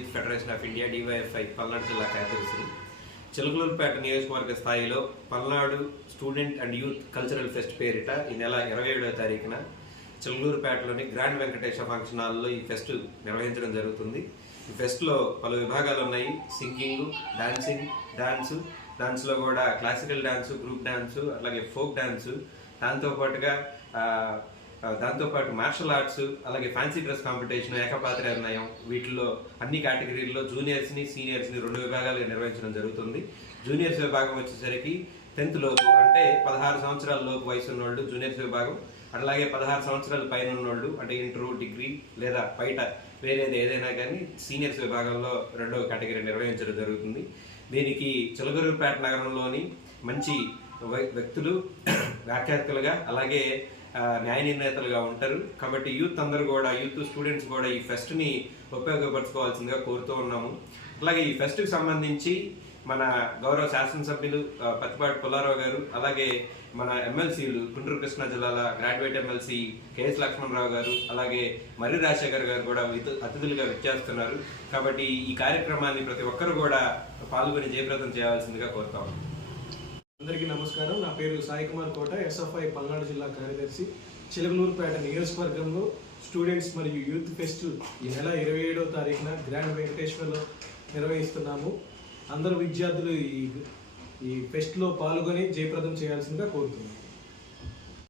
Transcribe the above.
Youth federation of India DYFI Palnadu జిల్లా కార్యదర్శి. చిలకలూరుపేట నియోజకవర్గ స్థాయిలో Palnadu student and youth cultural fest పేరిట ఈ నెల 27వ తారీఖున చిలకలూరుపేటలోని గ్రాండ్ వెంకటేశ్వర ఫంక్షన్ హాల్లో ఈ ఫెస్ట్ నిర్వహించడం జరుగుతుంది. ఈ ఫెస్ట్లో పలు విభాగాలు ఉన్నాయి. సింగింగ్, డాన్స్లో కూడా క్లాసికల్ డాన్సు, గ్రూప్ డాన్సు, అలాగే ఫోక్ డాన్సు, దాంతోపాటు మార్షల్ ఆర్ట్స్, అలాగే ఫ్యాన్సీ డ్రెస్ కాంపిటీషన్, ఏకపాత్ర అభినయం, వీటిలో అన్ని కేటగిరీల్లో జూనియర్స్ని సీనియర్స్ని 2 విభాగాలుగా నిర్వహించడం జరుగుతుంది. జూనియర్స్ విభాగం వచ్చేసరికి 10th లోపు అంటే 16 సంవత్సరాల లోపు వయసు ఉన్నోళ్ళు జూనియర్స్ విభాగం, అలాగే 16 సంవత్సరాల పైన ఉన్నోళ్ళు అంటే ఇంటర్, డిగ్రీ లేదా బయట వేరేది ఏదైనా కానీ సీనియర్స్ విభాగంలో 2వ కేటగిరీ నిర్వహించడం జరుగుతుంది. దీనికి చిలకలూరుపేట నగరంలోని మంచి వ్యక్తులు వ్యాఖ్యాతలుగా అలాగే న్యాయ నిర్ణేతలుగా ఉంటారు. కాబట్టి యూత్ అందరూ కూడా, యూత్ స్టూడెంట్స్ కూడా ఈ ఫెస్ట్ని ఉపయోగపరచుకోవాల్సిందిగా కోరుతూ ఉన్నాము. అలాగే ఈ ఫెస్ట్కి సంబంధించి మన గౌరవ శాసనసభ్యులు పత్తిపాటి పుల్లారావు గారు, అలాగే మన ఎమ్మెల్సీలు గుంటూరు కృష్ణా జిల్లాల గ్రాడ్యుయేట్ ఎమ్మెల్సీ కేఎస్ లక్ష్మణరావు గారు, అలాగే మర్రి రాజశేఖర్ గారు కూడా అతిథులుగా విచ్చేస్తున్నారు. కాబట్టి ఈ కార్యక్రమాన్ని ప్రతి ఒక్కరు కూడా పాల్గొని జయప్రదం చేయాల్సిందిగా కోరుతాము. అందరికీ నమస్కారం. నా పేరు సాయి కుమార్ కోట, ఎస్ఎఫ్ఐ పల్నాడు జిల్లా కార్యదర్శి. చిలకలూరుపేట నియోజకవర్గంలో స్టూడెంట్స్ మరియు యూత్ ఫెస్ట్ ఈ నెల 27వ తారీఖున గ్రాండ్ వెంకటేశ్వర్లో నిర్వహిస్తున్నాము. అందరు విద్యార్థులు ఈ ఫెస్ట్లో పాల్గొని జయప్రదం చేయాల్సిందిగా కోరుతున్నాము.